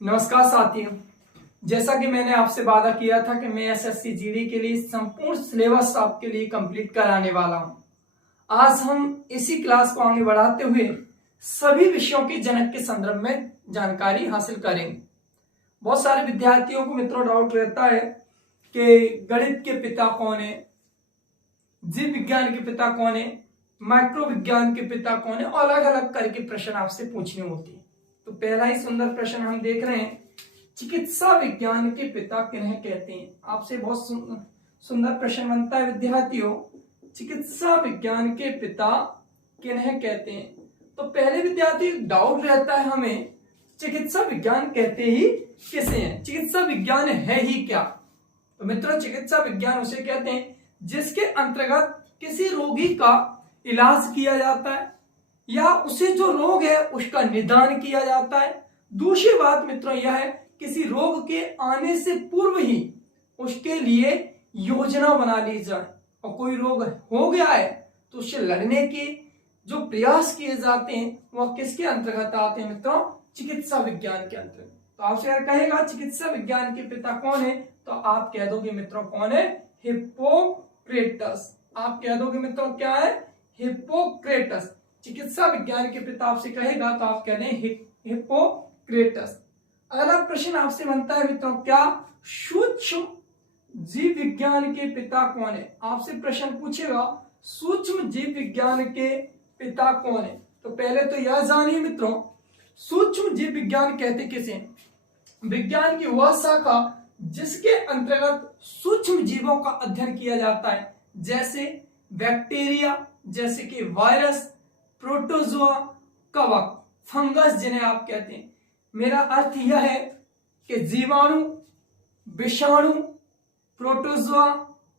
नमस्कार साथियों, जैसा कि मैंने आपसे वादा किया था कि मैं एसएससी जीडी के लिए संपूर्ण सिलेबस आपके लिए कंप्लीट कराने वाला हूं। आज हम इसी क्लास को आगे बढ़ाते हुए सभी विषयों के जनक के संदर्भ में जानकारी हासिल करेंगे। बहुत सारे विद्यार्थियों को मित्रों डाउट रहता है कि गणित के पिता कौन है, जीव विज्ञान के पिता कौन है, माइक्रो विज्ञान के पिता कौन है, और अलग अलग करके प्रश्न आपसे पूछने होते हैं। तो पहला ही सुंदर प्रश्न हम देख रहे हैं, चिकित्सा विज्ञान के पिता किन्हें कहते हैं। आपसे बहुत सुंदर प्रश्न बनता है विद्यार्थियों, चिकित्सा विज्ञान के पिता किन्हें कहते हैं। तो पहले विद्यार्थी डाउट रहता है हमें, चिकित्सा विज्ञान कहते ही किसे हैं, चिकित्सा विज्ञान है ही क्या। तो मित्रों, चिकित्सा विज्ञान उसे कहते हैं जिसके अंतर्गत किसी रोगी का इलाज किया जाता है या उसे जो रोग है उसका निदान किया जाता है। दूसरी बात मित्रों यह है, किसी रोग के आने से पूर्व ही उसके लिए योजना बना ली जाए, और कोई रोग हो गया है तो उससे लड़ने के जो प्रयास किए जाते हैं वह किसके अंतर्गत आते हैं मित्रों, चिकित्सा विज्ञान के अंतर्गत। तो आपसे अगर कहेगा चिकित्सा विज्ञान के पिता कौन है, तो आप कह दोगे मित्रों कौन है, हिप्पोक्रेटस। आप कह दोगे मित्रों क्या है, हिप्पोक्रेटस। चिकित्सा विज्ञान के पिता आपसे कहेगा तो आप कह दें हिप्पोक्रेटस। अगला प्रश्न आपसे बनता है मित्रों, क्या सूक्ष्म जीव विज्ञान के पिता कौन है। आपसे प्रश्न पूछेगा सूक्ष्म जीव विज्ञान के पिता कौन है। तो पहले तो यह जानिए मित्रों, सूक्ष्म जीव विज्ञान कहते किसे, विज्ञान की वह शाखा जिसके अंतर्गत सूक्ष्म जीवों का अध्ययन किया जाता है, जैसे बैक्टीरिया, जैसे कि वायरस, प्रोटोजोआ, कवक, फंगस जिन्हें आप कहते हैं। मेरा अर्थ यह है कि जीवाणु, विषाणु, प्रोटोजोआ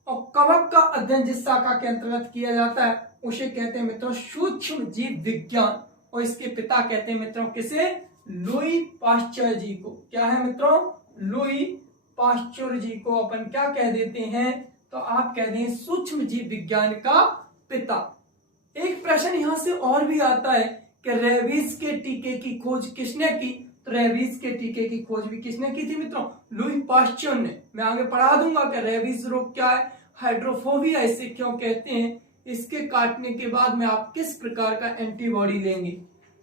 और कवक का अध्ययन जिस शाखा के अंतर्गत किया जाता है उसे कहते हैं मित्रों सूक्ष्म जीव विज्ञान। और इसके पिता कहते हैं मित्रों किसे, लुई पाश्चर जी को। क्या है मित्रों, लुई पाश्चर जी को अपन क्या कह देते हैं, तो आप कह दें सूक्ष्म जीव विज्ञान का पिता। एक प्रश्न यहां से और भी आता है कि रेबीज के टीके की खोज किसने की। तो रेबीज के टीके की खोज भी किसने की थी मित्रों, लुई पाश्चर ने। मैं आगे पढ़ा दूंगा कि रेबीज रोग क्या है, हाइड्रोफोबिया इसे क्यों कहते हैं, इसके काटने के बाद में आप किस प्रकार का एंटीबॉडी लेंगे।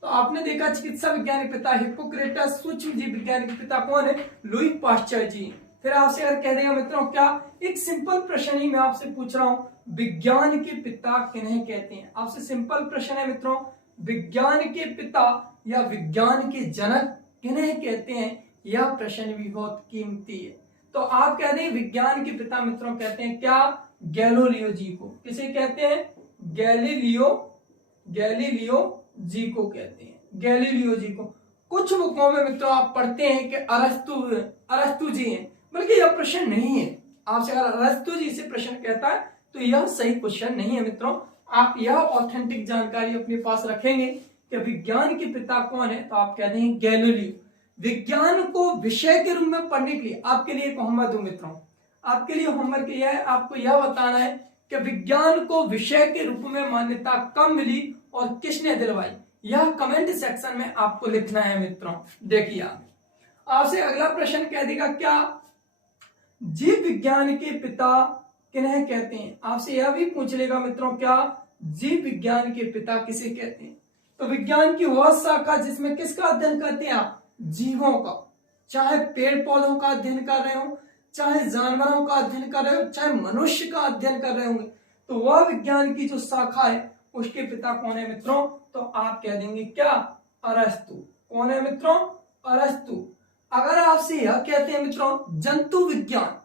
तो आपने देखा चिकित्सा विज्ञान के पिता हिप्पोक्रेटस, सूक्ष्म जीव विज्ञान के पिता कौन है, लुई पाश्चर जी। फिर आपसे अगर कह देगा मित्रों क्या, एक सिंपल प्रश्न ही मैं आपसे पूछ रहा हूं, विज्ञान के पिता किन्हें कहते हैं। आपसे सिंपल प्रश्न है मित्रों, विज्ञान के पिता या विज्ञान के जनक किन्हें कहते हैं। यह प्रश्न भी बहुत कीमती है। तो आप कह दें विज्ञान के पिता मित्रों कहते हैं क्या, गैलीलियो जी को। किसे कहते हैं, गैलीलियो जी को कहते हैं, गैलीलियो जी को। कुछ बुकों में मित्रों आप पढ़ते हैं कि अरस्तु जी हैं, बल्कि यह प्रश्न नहीं है। आपसे अगर अरस्तु जी से प्रश्न कहता है तो यह सही क्वेश्चन नहीं है मित्रों। आप यह ऑथेंटिक जानकारी अपने पास रखेंगे कि विज्ञान के पिता कौन है, तो आप कह देंगे गैलीलियो। विज्ञान को विषय के रूप में पढ़ने के लिए आपके लिए एक होमवर्क दूं मित्रों, आपके लिए होमवर्क यह है, आपको यह बताना है कि विज्ञान को विषय के रूप में मान्यता कब मिली और किसने दिलवाई। यह कमेंट सेक्शन में आपको लिखना है मित्रों। देखिए आपसे अगला प्रश्न कह देगा क्या, जीव विज्ञान के पिता किन्हें कहते हैं। आपसे यह भी पूछ लेगा मित्रों क्या, जीव विज्ञान के पिता किसे कहते हैं। तो विज्ञान की वह शाखा जिसमें किसका अध्ययन करते हैं आप, जीवों का। चाहे पेड़ पौधों का अध्ययन कर रहे हो, चाहे जानवरों का अध्ययन कर रहे हो, चाहे मनुष्य का अध्ययन कर रहे होंगे, तो वह विज्ञान की जो शाखा है उसके पिता कौन है मित्रों, तो आप कह देंगे क्या, अरस्तु। कौन है मित्रों, अरस्तु। अगर आपसे यह कहते हैं मित्रों जंतु विज्ञान,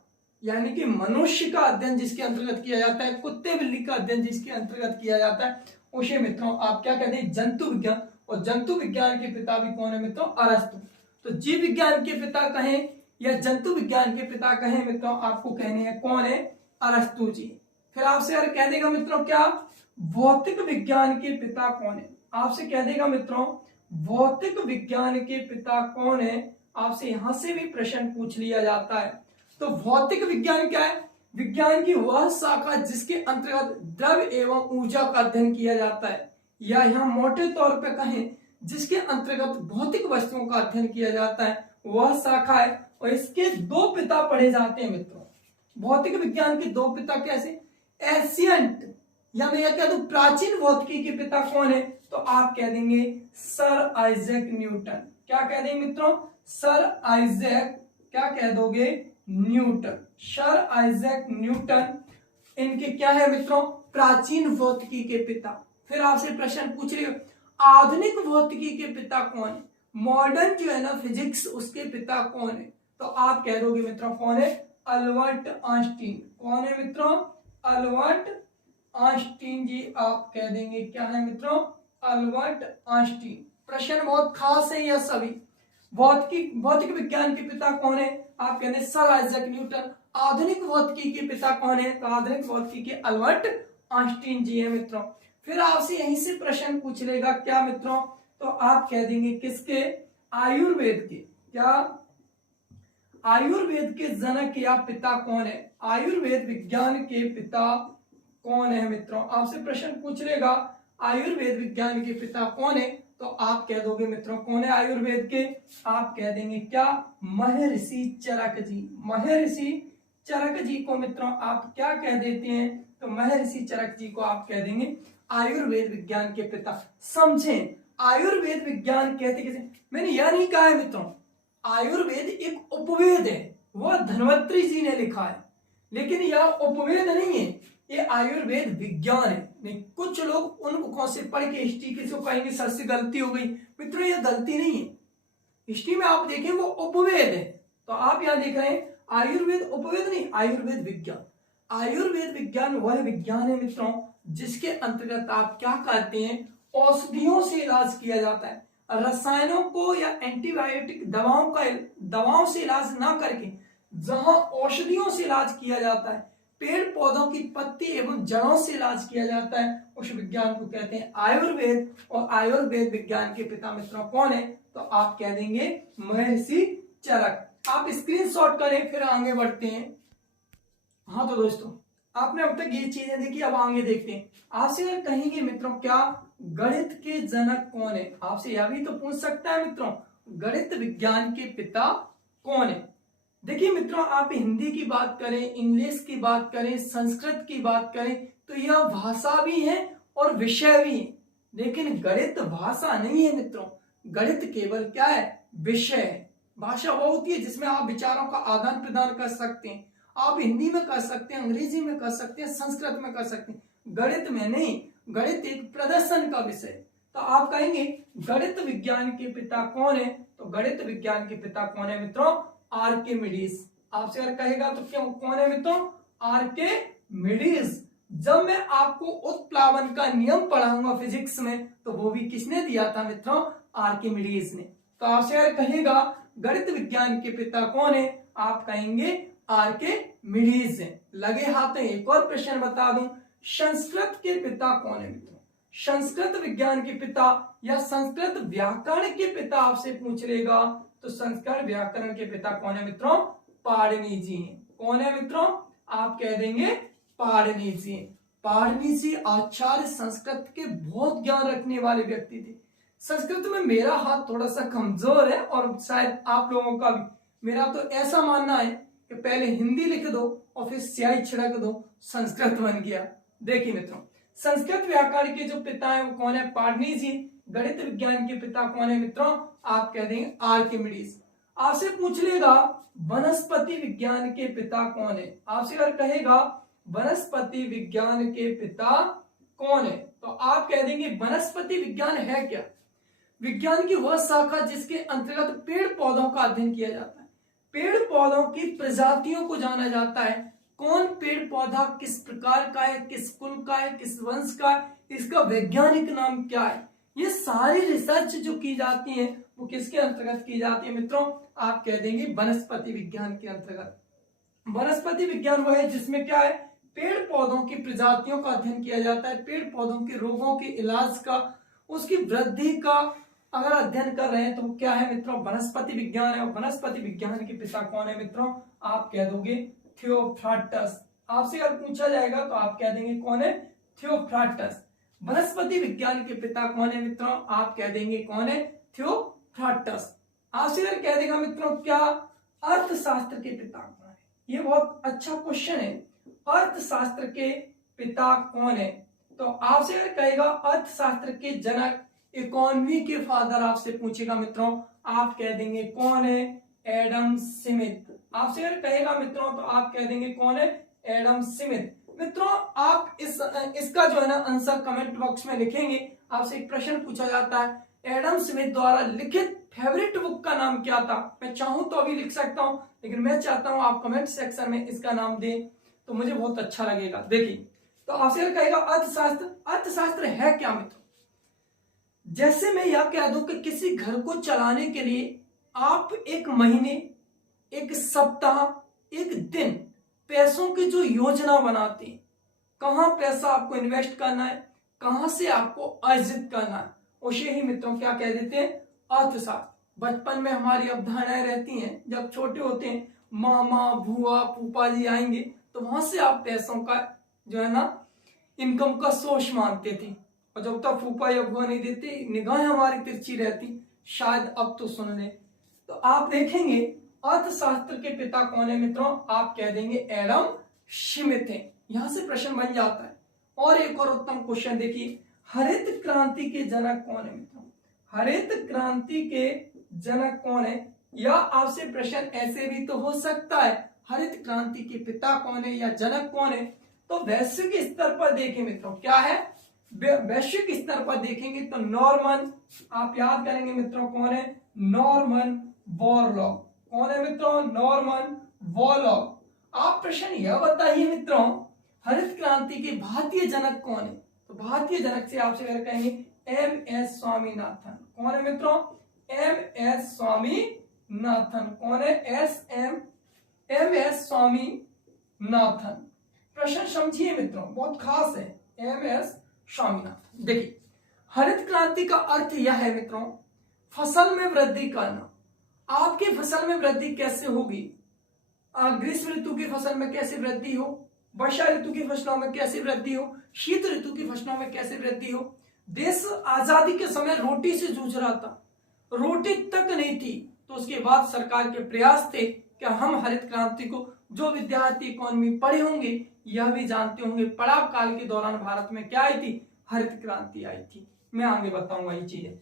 यानी कि मनुष्य का अध्ययन जिसके अंतर्गत किया जाता है, कुत्ते बिल्ली का अध्ययन जिसके अंतर्गत किया जाता है, उसे मित्रों आप क्या कहते हैं, जंतु विज्ञान। और जंतु विज्ञान के पिता भी कौन है मित्रों, अरस्तु। तो जीव विज्ञान के पिता कहें या जंतु विज्ञान के पिता कहें मित्रों, आपको कहने हैं कौन है, अरस्तु जी। फिर आपसे अगर कह देगा मित्रों क्या, भौतिक विज्ञान के पिता कौन है। आपसे कह देगा मित्रों भौतिक विज्ञान के पिता कौन है, आपसे यहां से भी प्रश्न पूछ लिया जाता है। तो भौतिक विज्ञान क्या है, विज्ञान की वह शाखा जिसके अंतर्गत द्रव्य एवं ऊर्जा का अध्ययन किया जाता है, या यहाँ मोटे तौर पे कहें जिसके अंतर्गत भौतिक वस्तुओं का अध्ययन किया जाता है वह शाखा है, और इसके दो पिता पढ़े जाते हैं मित्रों। भौतिक विज्ञान के दो पिता कैसे? एशियंट, या मैं कह दूं प्राचीन भौतिकी के पिता कौन है? तो आप कह देंगे सर आइजैक न्यूटन। क्या कह देंगे मित्रों? सर आइजैक, क्या कह दोगे? न्यूटन। सर आइजैक न्यूटन इनके क्या है मित्रों? प्राचीन भौतिकी के पिता। फिर आपसे प्रश्न पूछ रही हो आधुनिक भौतिकी के पिता कौन है? मॉडर्न जो है ना फिजिक्स, उसके पिता कौन है? तो आप कह दोगे मित्रों कौन है? Albert Einstein. कौन है मित्रों? अल्बर्ट आइंस्टीन जी। आप कह देंगे क्या है मित्रों? Albert Einstein. प्रश्न बहुत खास है यह सभी। भौतिक विज्ञान के पिता कौन है? आप कहते हैं सर आइजैक न्यूटन। आधुनिक भौतिकी के पिता कौन है? तो आधुनिक भौतिकी के अल्बर्ट आइंस्टीन जी है मित्रों। फिर आपसे यहीं से प्रश्न पूछ लेगा क्या मित्रों? तो आप कह देंगे किसके? आयुर्वेद के। क्या? आयुर्वेद के जनक या पिता कौन है? आयुर्वेद विज्ञान के पिता कौन है मित्रों? आपसे प्रश्न पूछ लेगा आयुर्वेद विज्ञान के पिता कौन है? तो आप कह दोगे मित्रों कौन है आयुर्वेद के? आप कह देंगे क्या? महर्षि चरक जी। महर्षि चरक जी को मित्रों आप क्या कह देते हैं? तो महर्षि चरक जी को आप कह देंगे आयुर्वेद विज्ञान के पिता। समझें, आयुर्वेद विज्ञान कहते किसे? मैंने यह नहीं कहा है मित्रों आयुर्वेद एक उपवेद है, वह धन्वंतरी जी ने लिखा है, लेकिन यह उपवेद नहीं है, ये आयुर्वेद विज्ञान है। नहीं, कुछ लोग उन बुकों से पढ़ के हिस्ट्री के कहेंगे सर से गलती हो गई। मित्रों यह गलती नहीं है, हिस्ट्री में आप देखें वो उपवेद है। तो आप यहां देख रहे हैं आयुर्वेद उपवेद नहीं, आयुर्वेद विज्ञान। आयुर्वेद विज्ञान वह विज्ञान है मित्रों जिसके अंतर्गत आप क्या करते हैं? औषधियों से इलाज किया जाता है। रसायनों को या एंटीबायोटिक दवाओं से इलाज ना करके जहां औषधियों से इलाज किया जाता है, पेड़ पौधों की पत्ती एवं जड़ों से इलाज किया जाता है, उस विज्ञान को कहते हैं आयुर्वेद। और आयुर्वेद विज्ञान के पिता मित्रों कौन है? तो आप कह देंगे महर्षि चरक। आप स्क्रीनशॉट करें, फिर आगे बढ़ते हैं। हाँ तो दोस्तों आपने अब तक ये चीजें देखी, अब आगे देखते हैं। आपसे अगर कहेंगे मित्रों क्या गणित के जनक कौन है? आपसे यह भी तो पूछ सकता है मित्रों गणित विज्ञान के पिता कौन है? देखिए मित्रों आप हिंदी की बात करें, इंग्लिश की बात करें, संस्कृत की बात करें तो यह भाषा भी है और विषय भी है, लेकिन गणित भाषा नहीं है मित्रों। गणित केवल क्या है? विषय है। भाषा वो होती है जिसमें आप विचारों का आदान प्रदान कर सकते हैं। आप हिंदी में कर सकते हैं, अंग्रेजी में कर सकते हैं, संस्कृत में कर सकते हैं, गणित में नहीं। गणित एक प्रदर्शन का विषय। तो आप कहेंगे गणित विज्ञान के पिता कौन है? तो गणित विज्ञान के पिता कौन है मित्रों? आर्किमिडीज। आपसे अगर कहेगा तो क्यों कौन है मित्रों? आर्किमिडीज। जब मैं आपको उत्प्लावन का नियम पढ़ाऊंगा फिजिक्स में तो वो भी किसने दिया था मित्रों? आर्किमिडीज ने। तो आपसे अगर कहेगा गणित विज्ञान के पिता कौन है? आप कहेंगे आर्किमिडीज है। लगे हाथ एक और प्रश्न बता दूं, संस्कृत के पिता कौन है मित्रों? संस्कृत विज्ञान के पिता या संस्कृत व्याकरण के पिता आपसे पूछ लेगा तो संस्कृत व्याकरण के पिता कौन है मित्रों? पाणिनि जी हैं। कौन है मित्रों? आप कह देंगे पाणिनि जी। पाणिनि जी आचार्य संस्कृत के बहुत ज्ञान रखने वाले व्यक्ति थे। संस्कृत में मेरा हाथ थोड़ा सा कमजोर है और शायद आप लोगों का भी। मेरा तो ऐसा मानना है कि पहले हिंदी लिख दो और फिर स्याही छिड़क दो, संस्कृत बन गया। देखिए मित्रों संस्कृत व्याकरण के जो पिता है वो कौन है? पाणिनि जी। गणित विज्ञान के पिता कौन है मित्रों? आप कह देंगे आर्किमिडीज। आपसे पूछ लेगा वनस्पति विज्ञान के पिता कौन है? आपसे अगर कहेगा वनस्पति विज्ञान के पिता कौन है तो आप कह देंगे वनस्पति विज्ञान है क्या? विज्ञान की वह शाखा जिसके अंतर्गत पेड़ पौधों का अध्ययन किया जाता है। पेड़ पौधों की प्रजातियों को जाना जाता है। कौन पेड़ पौधा किस प्रकार का है, किस कुल का है, किस वंश का है, इसका वैज्ञानिक नाम क्या है, ये सारी रिसर्च जो की जाती है वो किसके अंतर्गत की जाती है मित्रों? आप कह देंगे वनस्पति विज्ञान के अंतर्गत। वनस्पति विज्ञान वो है जिसमें क्या है? पेड़ पौधों की प्रजातियों का अध्ययन किया जाता है। पेड़ पौधों के रोगों के इलाज का, उसकी वृद्धि का अगर अध्ययन कर रहे हैं तो क्या है मित्रों? वनस्पति विज्ञान है। वनस्पति विज्ञान के पिता कौन है मित्रों? आप कह दोगे थियोफ्रास्टस। आपसे अगर पूछा जाएगा तो आप कह देंगे कौन है? थियोफ्रास्टस। वनस्पति विज्ञान के पिता कौन है मित्रों? आप कह देंगे कौन है? थियोफ्रास्टस। आपसे अगर कह देगा मित्रों क्या अर्थशास्त्र के पिता कौन है? ये बहुत अच्छा क्वेश्चन है। अर्थशास्त्र के पिता कौन है? तो आपसे अगर कहेगा अर्थशास्त्र के जनक, इकोनॉमी के फादर आपसे पूछेगा मित्रों, आप कह देंगे कौन है? Adam Smith. आपसे अगर कहेगा मित्रों तो आप कह देंगे कौन है? Adam Smith. मित्रों आप इसका जो है ना आंसर कमेंट बॉक्स में लिखेंगे। आपसे एक प्रश्न पूछा जाता है एडम स्मिथ द्वारा लिखित फेवरेट बुक का नाम क्या था? मैं चाहूं तो अभी लिख सकता हूं, लेकिन मैं चाहता हूं आप कमेंट सेक्शन में इसका नाम दें तो मुझे बहुत अच्छा लगेगा। देखिए, तो आपसे अगर कहेगा अर्थशास्त्र, अर्थशास्त्र है क्या मित्रों? जैसे मैं यह कह दूं कि किसी घर को चलाने के लिए आप एक महीने, एक सप्ताह, एक दिन पैसों की जो योजना बनाते हैं, कहां पैसा आपको इन्वेस्ट करना है, कहां से आपको अर्जित करना है, उसे ही मित्रों क्या कह देते हैं? अर्थशास्त्र। बचपन में हमारी अवधारणाएं रहती हैं, जब छोटे होते हैं मामा बुआ फूफा जी आएंगे तो वहां से आप पैसों का जो है ना इनकम का सोर्स मानते थे, और जब तक फूफा या बुआ नहीं देते निगाहें हमारी तिरछी रहती। शायद अब तो सुन ले। तो आप देखेंगे अर्थशास्त्र के पिता कौन है मित्रों? आप कह देंगे एडम स्मिथ है। यहां से प्रश्न बन जाता है। और एक और उत्तम क्वेश्चन देखिए, हरित क्रांति के जनक कौन है मित्रों? हरित क्रांति के जनक कौन है? या आपसे प्रश्न ऐसे भी तो हो सकता है हरित क्रांति के पिता कौन है या जनक कौन है? तो वैश्विक स्तर पर देखें मित्रों, क्या है? वैश्विक स्तर पर देखेंगे तो नॉर्मन, आप याद करेंगे मित्रों कौन है? Norman Borlaug. कौन है मित्रों? Norman Borlaug. आप प्रश्न यह बताइए मित्रों, हरित क्रांति के भारतीय जनक कौन है? तो भारतीय जनक से आपसे अगर कहेंगे एम.एस. स्वामीनाथन। कौन है मित्रों? एम.एस. स्वामीनाथन। कौन है? एम.एस. स्वामीनाथन। प्रश्न समझिए मित्रों, बहुत खास है। एम.एस. स्वामीनाथन। देखिए, हरित क्रांति का अर्थ यह है मित्रों, फसल में वृद्धि करना। आपकी फसल में वृद्धि कैसे होगी? ग्रीष्म ऋतु की फसल में कैसे वृद्धि हो, वर्षा ऋतु की फसलों में कैसे वृद्धि हो, शीत ऋतु की फसलों में कैसे वृद्धि हो। देश आजादी के समय रोटी से जूझ रहा था, रोटी तक नहीं थी, तो उसके बाद सरकार के प्रयास थे कि हम हरित क्रांति को, जो विद्यार्थी इकोनॉमी पढ़े होंगे यह भी जानते होंगे, पड़ाव काल के दौरान भारत में क्या आई थी? हरित क्रांति आई थी। मैं आगे बताऊंगा ये चीजें।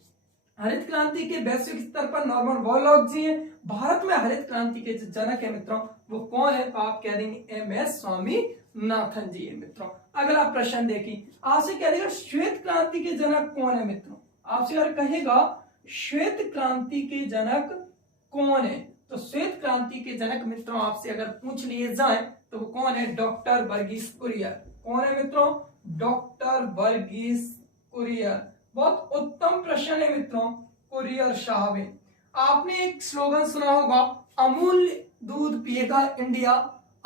हरित क्रांति के वैश्विक स्तर पर नॉर्मन बोरलॉग जी हैं। भारत में हरित क्रांति के जो जनक है मित्रों वो कौन है? तो आप कह देंगे एम.एस. स्वामीनाथन जी है मित्रों। अगला प्रश्न देखिए, आपसे कह देगा श्वेत क्रांति के जनक कौन है मित्रों? आपसे अगर कहेगा श्वेत क्रांति के जनक कौन है, तो श्वेत क्रांति के जनक मित्रों आपसे अगर पूछ लिए जाए तो वो कौन है? डॉक्टर वर्गीस कुरियन। कौन है मित्रों? डॉक्टर वर्गीस कुरियन। बहुत उत्तम प्रश्न है मित्रों, कुरियर साहब है। आपने एक स्लोगन सुना होगा, अमूल्य दूध पिएगा इंडिया।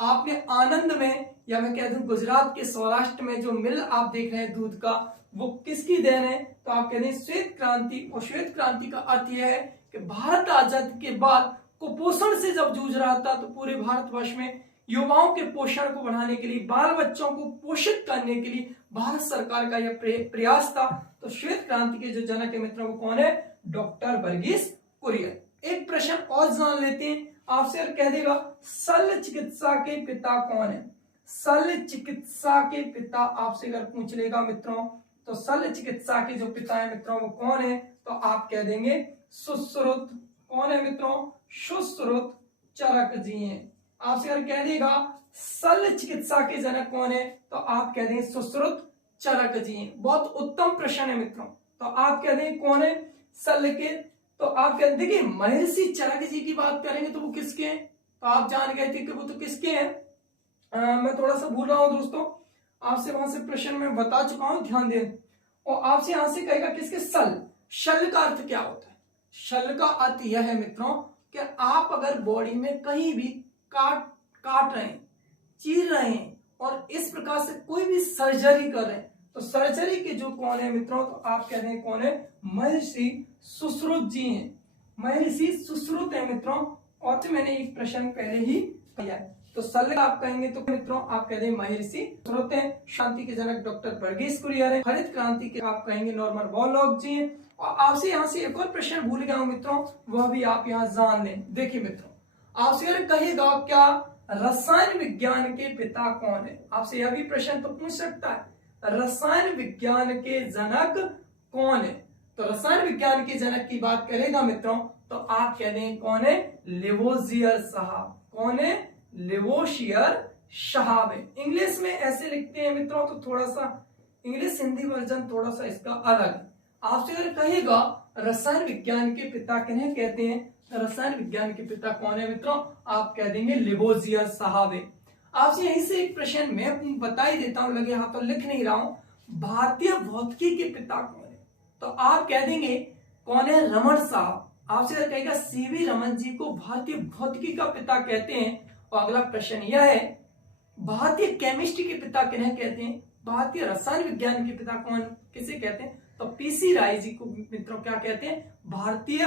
आपने आनंद में, या मैं कह दूं गुजरात के सौराष्ट्र में जो मिल आप देख रहे हैं दूध का, वो किसकी देन है? तो आप कह रहे हैं श्वेत क्रांति। और श्वेत क्रांति का अर्थ यह है कि भारत आजादी के बाद कुपोषण से जब जूझ रहा था तो पूरे भारतवर्ष में युवाओं के पोषण को बढ़ाने के लिए, बाल बच्चों को पोषित करने के लिए भारत सरकार का यह प्रयास था। तो श्वेत क्रांति के जो जनक है मित्रों वो कौन है? डॉक्टर वर्गीस कुरियन। एक प्रश्न और जान लेते हैं, आपसे अगर कह देगा शल्य चिकित्सा के पिता कौन है? शल्य चिकित्सा के पिता आपसे अगर पूछ लेगा मित्रों तो शल्य चिकित्सा के जो पिता है मित्रों वो कौन है? तो आप कह देंगे सुश्रुत। कौन है मित्रों? सुश्रुत चरक जी हैं। आपसे अगर कह देगा शल्य चिकित्सा के जनक कौन है? तो आप कह देंगे सुश्रुत चरक जी हैं। बहुत उत्तम प्रश्न है मित्रों। तो आप कह देंगे कौन है शल्य के? तो आप कह देखिए महर्षि चरक जी की बात करेंगे तो वो किसके हैं? तो आप जान गए थे कि वो तो किसके हैं। मैं थोड़ा सा भूल रहा हूं दोस्तों, आपसे वहां से प्रश्न में बता चुका हूं, ध्यान दें। और आपसे यहां से कहेगा किसके? शल्य। शल्य का अर्थ क्या होता है? शल्य का अर्थ यह है मित्रों कि आप अगर बॉडी में कहीं भी काट रहे हैं, चीर रहे हैं और इस प्रकार से कोई भी सर्जरी कर रहे हैं, तो सर्जरी के जो कौन है मित्रों? तो आप कह रहे हैं कौन है? महर्षि सुश्रुत जी हैं। महर्षि सुश्रुत है मित्रों। और तो मैंने एक प्रश्न पहले ही किया है। तो शल्य आप कहेंगे तो मित्रों आप कह देंगे महर्षि स्रोत हैं। शांति के जनक डॉक्टर वर्गीस कुरियन है। हरित क्रांति के आप कहेंगे नॉर्मन बोरलॉग जी हैं। और आपसे यहाँ से एक और प्रश्न भूल गया हूँ मित्रों, वह भी आप यहाँ जान लें। देखिए मित्रों, आपसे अगर कहेगा क्या रसायन विज्ञान के पिता कौन है, आपसे यह भी प्रश्न तो पूछ सकता है, रसायन विज्ञान के जनक कौन है। तो रसायन विज्ञान के जनक की बात करेगा मित्रों तो आप कह देंगे कौन है, लेवोजियर साहब। कौन है, लेवोशियर साहब है। इंग्लिश में ऐसे लिखते हैं मित्रों, तो थोड़ा सा इंग्लिश हिंदी वर्जन थोड़ा सा इसका अलग है। आपसे अगर कहेगा रसायन विज्ञान के पिता किन्हें कहते हैं, रसायन विज्ञान के पिता कौन है मित्रों, आप कह देंगे लेवोजियर साहब है। आपसे यहीं से एक प्रश्न मैं बता ही देता हूं, लगे हाथ तो लिख नहीं रहा हूं, भारतीय भौतिकी के पिता कौन है, तो आप कह देंगे कौन है, रमन साहब। आपसे अगर कहेगा सीवी रमन जी को भारतीय भौतिकी का पिता कहते हैं। और अगला प्रश्न यह है, भारतीय केमिस्ट्री के पिता किन्हें कहते हैं, भारतीय रसायन विज्ञान के पिता कौन किसे कहते हैं, तो पीसी राय जी को मित्रों क्या कहते हैं, भारतीय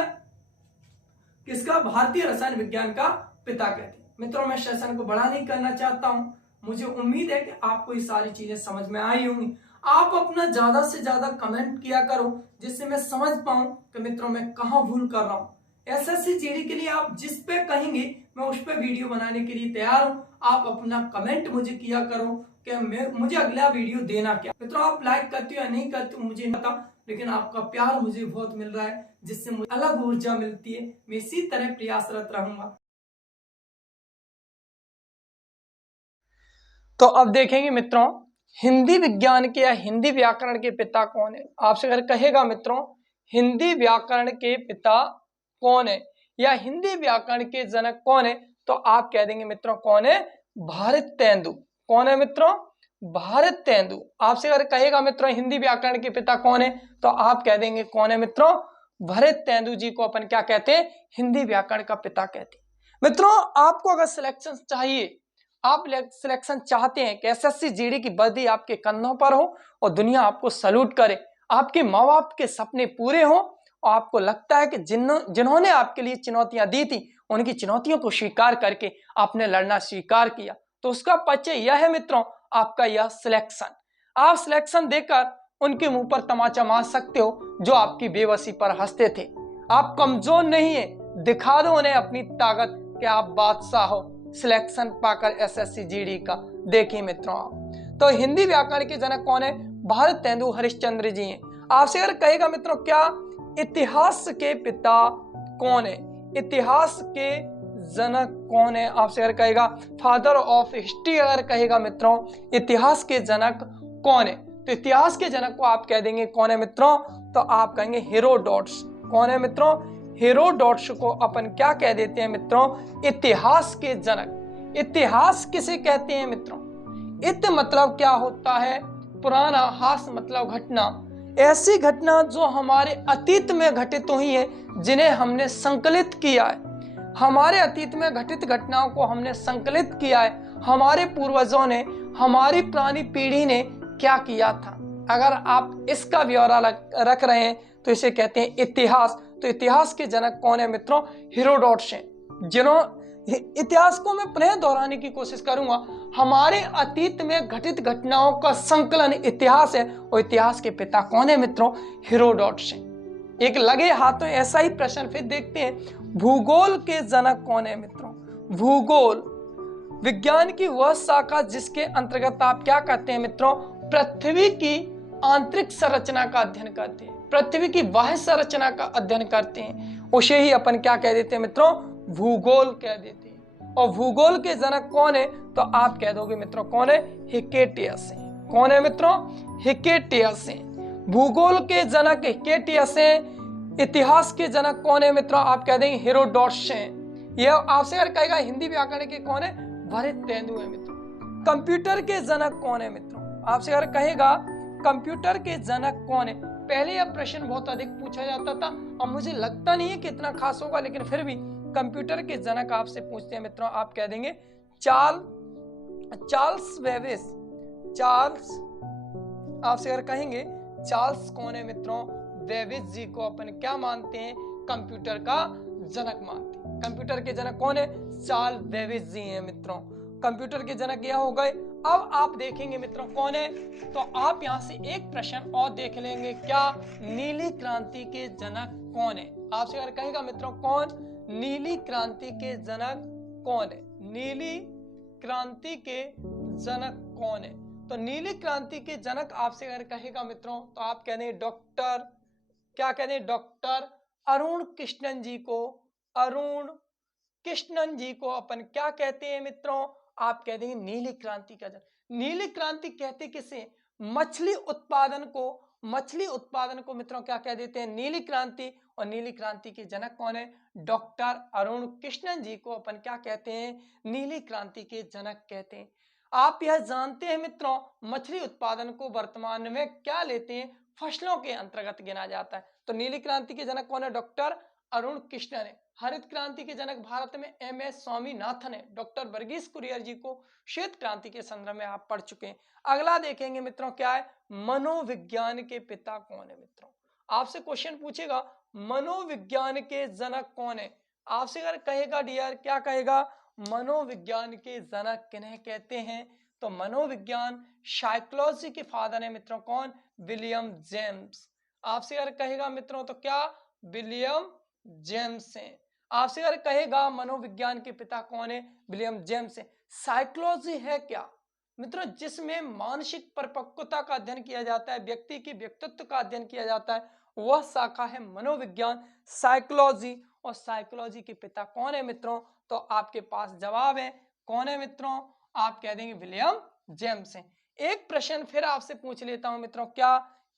किसका, भारतीय रसायन विज्ञान का पिता कहते हैं। मित्रों मैं सेशन को बड़ा नहीं करना चाहता हूं, मुझे उम्मीद है कि आपको ये सारी चीजें समझ में आई होंगी। आप अपना ज्यादा से ज्यादा कमेंट किया करो जिससे मैं समझ पाऊं कि मित्रों मैं कहां भूल कर रहा हूं। एसएससी जीडी के लिए आप जिस पे कहेंगे मैं उस पे वीडियो बनाने के लिए तैयार हूं। आप अपना कमेंट मुझे किया करो कि मुझे अगला वीडियो देना क्या। मित्रों आप लाइक करते हो या नहीं करते हो मुझे नहीं पता, लेकिन आपका प्यार मुझे बहुत मिल रहा है जिससे मुझे अलग ऊर्जा मिलती है। मैं इसी तरह प्रयासरत रहूंगा। तो अब देखेंगे मित्रों, हिंदी विज्ञान के या हिंदी व्याकरण के पिता कौन है। आपसे अगर कहेगा मित्रों हिंदी व्याकरण के पिता कौन है या हिंदी व्याकरण के जनक कौन है, तो आप कह देंगे मित्रों कौन है, भारतेंदु। कौन है मित्रों, भारतेंदु। आपसे अगर कहेगा मित्रों हिंदी व्याकरण के पिता कौन है, तो आप कह देंगे कौन है मित्रों, भारतेंदु जी को अपन क्या कहते हैं, हिंदी व्याकरण का पिता कहते हैं। मित्रों आपको अगर सिलेक्शन चाहिए, आप सिलेक्शन चाहते हैं कि एसएससी जीडी की वर्दी आपके कंधों पर हो और दुनिया आपको सैल्यूट करे, आपके माँ बाप के सपने पूरे हों और आपको लगता है कि जिन्होंने आपके लिए चुनौतियां दी थी उनकी चुनौतियों को स्वीकार करके आपने लड़ना स्वीकार किया, तो उसका परिचय यह है मित्रों आपका यह सिलेक्शन। आप सिलेक्शन देकर उनके मुंह पर तमाचा मार सकते हो जो आपकी बेबसी पर हंसते थे। आप कमजोर नहीं है, दिखा दो उन्हें अपनी ताकत कि आप बादशाह हो। सिलेक्शन पाकर एसएससी जीडी का देखिए मित्रों आप। तो हिंदी व्याकरण के जनक कौन है, भारतेंदु हरिश्चंद्र जी हैं। आपसे अगर कहेगा मित्रों क्या इतिहास के पिता कौन है, इतिहास के जनक कौन है, आपसे अगर कहेगा फादर ऑफ हिस्ट्री अगर कहेगा मित्रों इतिहास के जनक कौन है, तो इतिहास के जनक को आप कह देंगे कौन है मित्रों, तो आप कहेंगे हेरोडोटस। कौन है मित्रों, हेरोडोटस को अपन क्या कह देते हैं मित्रों, इतिहास के जनक। इतिहास किसे कहते हैं मित्रों, इत मतलब क्या होता है, पुराना, हास मतलब घटना, ऐसी घटना जो हमारे अतीत में घटित हुई है जिन्हें हमने संकलित किया है। हमारे अतीत में घटित घटनाओं को हमने संकलित किया है, हमारे पूर्वजों ने, हमारी पुरानी पीढ़ी ने क्या किया था। अगर आप इसका ब्यौरा रख रहे हैं तो इसे कहते हैं इतिहास। तो इतिहास के जनक कौन है मित्रों, हेरोडोटस हैं। जिन्हों इतिहास को मैं पुनः दोहराने की कोशिश करूंगा, हमारे अतीत में घटित घटनाओं का संकलन इतिहास है और इतिहास के पिता कौन है मित्रों, हेरोडोटस हैं। एक लगे हाथों ऐसा ही प्रश्न फिर देखते हैं, भूगोल के जनक कौन है मित्रों। भूगोल विज्ञान की वह शाखा जिसके अंतर्गत आप क्या करते हैं मित्रों, पृथ्वी की आंतरिक संरचना का अध्ययन करते हैं, पृथ्वी की बाह्य संरचना का अध्ययन करते हैं, उसे ही अपन क्या कह देते हैं मित्रों, भूगोल कह देते हैं। और भूगोल के जनक कौन है, तो आप कह दोगे मित्रों कौन है, हिकेटियस है। कौन है मित्रों, हिकेटियस है। भूगोल के जनक हिकेटियस हैं। इतिहास के जनक कौन है मित्रों, आप कह देंगे हेरोडोटस हैं। यह आपसे अगर कहेगा हिंदी व्याकरण के कौन है, भारतेंदु है मित्रों। कंप्यूटर के जनक कौन है मित्रों, आपसे अगर कहेगा कंप्यूटर के जनक कौन है। पहले यह प्रश्न बहुत अधिक पूछा जाता था और मुझे लगता नहीं है कि इतना खास होगा, लेकिन फिर भी कंप्यूटर के जनक आपसे पूछते हैं मित्रों, आप कह देंगे चार्ल्स बेबेज। चार्ल्स, आपसे अगर कहेंगे चार्ल्स कौन है मित्रों, बेबेज जी को अपन क्या मानते हैं, कंप्यूटर का जनक मानते हैं। कंप्यूटर के जनक कौन है, चार्ल्स बेबेज जी हैं मित्रों। कंप्यूटर के जनक यह हो गए। अब आप देखेंगे मित्रों कौन है, तो आप यहां से एक प्रश्न और देख लेंगे, क्या नीली क्रांति के जनक कौन है। आपसे अगर कहेगा मित्रों कौन नीली क्रांति के जनक कौन है, नीली क्रांति के जनक कौन है, तो नीली क्रांति के जनक आपसे अगर कहेगा मित्रों तो आप कह दें डॉक्टर, क्या कह दें, डॉक्टर अरुण कृष्णन जी को, अरुण कृष्णन जी को अपन क्या कहते हैं मित्रों, आप कह देंगे नीली क्रांति का जनक। नीली क्रांति कहते किसे, मछली उत्पादन को, मछली उत्पादन को मित्रों क्या कह देते हैं, नीली क्रांति। और नीली क्रांति के जनक कौन है, डॉक्टर अरुण कृष्णन जी को अपन क्या कहते हैं, नीली क्रांति के जनक कहते हैं। आप यह जानते हैं मित्रों मछली उत्पादन को वर्तमान में क्या लेते हैं, फसलों के अंतर्गत गिना जाता है। तो नीली क्रांति के जनक कौन है, डॉक्टर अरुण कृष्णन है। हरित क्रांति के जनक भारत में एम.एस. स्वामीनाथन है। डॉक्टर वर्गीस कुरियन जी को श्वेत क्रांति के संदर्भ में आप पढ़ चुके हैं। अगला देखेंगे मित्रों क्या है, मनोविज्ञान के पिता कौन है। मित्रों आपसे क्वेश्चन पूछेगा मनोविज्ञान के जनक कौन है, आपसे अगर कहेगा डियर, क्या कहेगा, मनोविज्ञान के जनक किन्हें कहते हैं, तो मनोविज्ञान साइकोलॉजी के फादर है मित्रों कौन, विलियम जेम्स। आपसे अगर कहेगा मित्रों तो क्या, विलियम जेम्स है। आपसे अगर कहेगा मनोविज्ञान के पिता कौन है, विलियम जेम्स है। साइकोलॉजी है क्या मित्रों, जिसमें मानसिक परिपक्वता का अध्ययन किया जाता है, व्यक्ति की व्यक्तित्व का अध्ययन किया जाता है, वह शाखा है मनोविज्ञान, साइकोलॉजी। और साइकोलॉजी के पिता कौन है मित्रों, तो आपके पास जवाब है कौन है मित्रों, आप कह देंगे विलियम जेम्स है। एक प्रश्न फिर आपसे पूछ लेता हूं मित्रों, क्या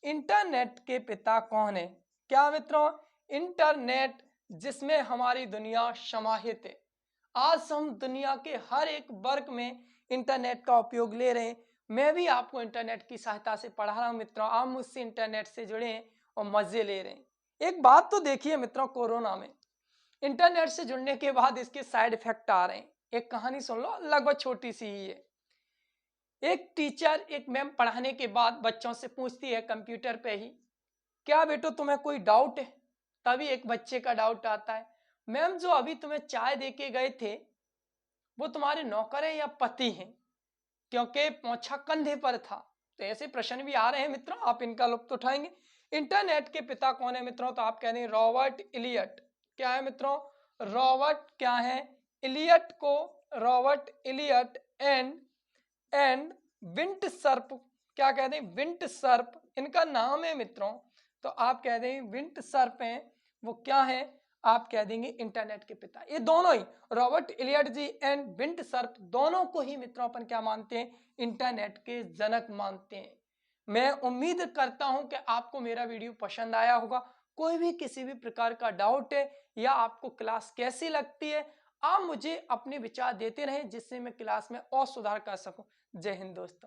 इंटरनेट के पिता कौन है, क्या मित्रों, इंटरनेट जिसमें हमारी दुनिया समाहित है। आज हम दुनिया के हर एक वर्ग में इंटरनेट का उपयोग ले रहे हैं। मैं भी आपको इंटरनेट की सहायता से पढ़ा रहा हूं मित्रों, आप मुझसे इंटरनेट से जुड़े हैं और मजे ले रहे हैं। एक बात तो देखिए मित्रों, कोरोना में इंटरनेट से जुड़ने के बाद इसके साइड इफेक्ट आ रहे हैं। एक कहानी सुन लो, लगभग छोटी सी ही है। एक टीचर, एक मैम पढ़ाने के बाद बच्चों से पूछती है कंप्यूटर पे ही, क्या बेटो तुम्हें कोई डाउट है। तभी एक बच्चे का डाउट आता है, मैम जो अभी तुम्हें चाय देके गए थे वो तुम्हारे नौकर हैं या पति हैं, क्योंकि पोंछा कंधे पर था। तो ऐसे प्रश्न भी आ रहे हैं मित्रों, आप इनका लुत्फ उठाएंगे। इंटरनेट के पिता कौन है मित्रों, तो आप कह देंगे रॉबर्ट इलियट। क्या है मित्रों, रॉबर्ट क्या है, इलियट को, रॉबर्ट इलियट एंड विंट सर्प, क्या कहते हैं, विंट सर्प इनका नाम है मित्रों। तो आप कह देंगे विंट सर्प हैं, वो क्या है, आप कह देंगे इंटरनेट के पिता। ये दोनों ही, रॉबर्ट इलियट जी एंड विंट सर्प, दोनों को ही मित्रों अपन क्या मानते हैं, इंटरनेट के जनक मानते हैं। मैं उम्मीद करता हूं कि आपको मेरा वीडियो पसंद आया होगा। कोई भी किसी भी प्रकार का डाउट है या आपको क्लास कैसी लगती है, आप मुझे अपने विचार देते रहें, जिससे मैं क्लास में और सुधार कर सकूं। जय हिंद दोस्तों।